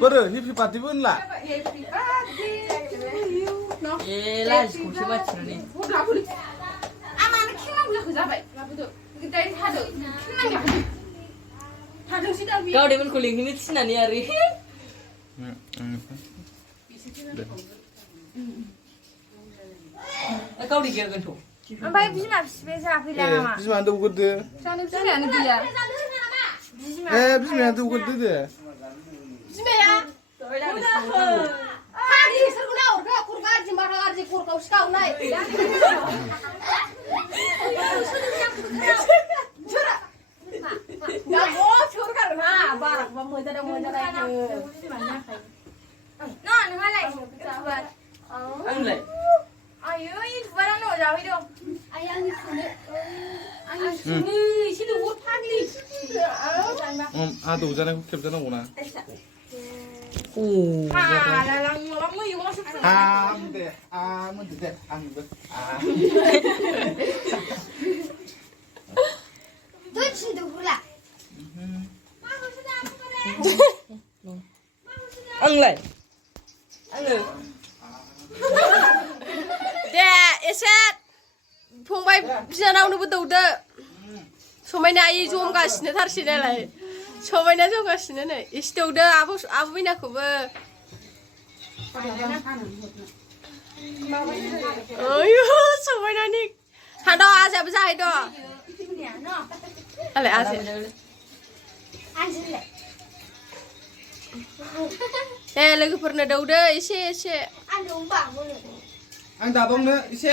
बोरो हिपि पार्टिबो होनला लाज खौसो बाथिनानै आमानो खिंनांगौ जाखो जाबाय लाबोदो दाइन थादो खिंनांगौ थादोंसै दा बियो गावदेमोनखौ लिंहैनो थिननानै आरो गावनि गैयागोनथ' ओमफ्राय बिमा बिफाया जाफैला नामा बिमानो दौगोरदो जानो बिमायानो गैया बिमाया दौगोरदो दे बिमाया फाग्लि सोरखौ नाहरखो खर गाज्रि माथा गाज्रि खरखौ सिखावनाय बाराखौबा मोजां आंलाय आयो इदुबारा न' जाफैदों आय आंनि सुनो एसे दौगोर फाग्लि आ दौजानायखौ खेबजानांगौना मोनदो दे आंबो आंलाय आङो दे एसे फंबाय बिनानावनोबो दौदो समायना आयै जमगासिनो थारसै नालाय समायना जमगासिनो नै एसे दौदो आब' बिनाखौबो आयु समायनानि हादो आजाबो जाहैदो आले आजे ए लोगोफोरनो दौदो एसे आं दाबावनो एसे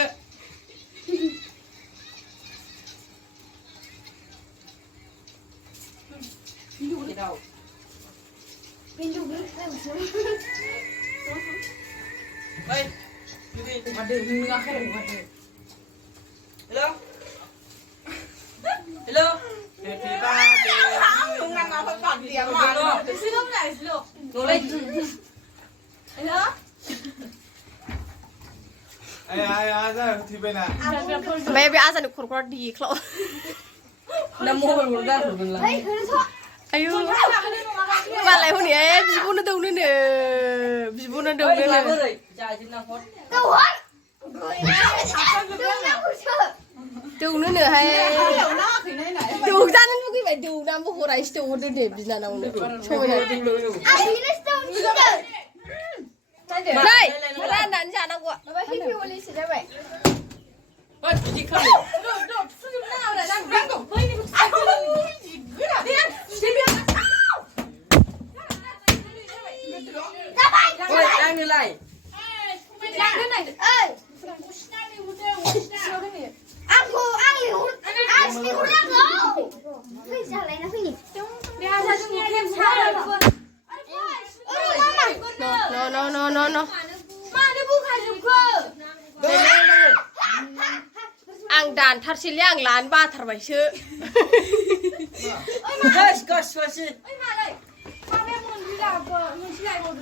Hello. Happy birthday. Mày bị ai ra được khổ quá đi không? Năm mô rồi ra rồi mình làm. Ayo. Bạn lại hôm nay em nó đâu nữa nè. Bibu nó đâu nữa nè. Dài chứ nào hot. Đâu hot? Đâu nữa nè hay. Đâu ra nên cái bài đâu nam bố này đâu có để bizna nào nữa. Thôi này. Ai nó đâu nữa. Đây, ra đánh trả nó quá. Nó phải hippie oli sẽ vậy. Ôi, chị không. Đâu, suy nào là đang bắn cổ. Ai không gì cứ là đi ăn. Đi biết. Ôi, đang như này. Đang thế này. Ơi. Ăn liều. Ăn liều ăn rồi. Bây giờ lại nó phải nhỉ. Bây giờ ra cho thêm sao rồi. No. Mà đi bu khai dùng cơ. Ang đàn thắt xí liang lán ba thằng bảy sư. Gosh. Ôi mà này. Ba mẹ muốn đi làm vợ, muốn đi lại một.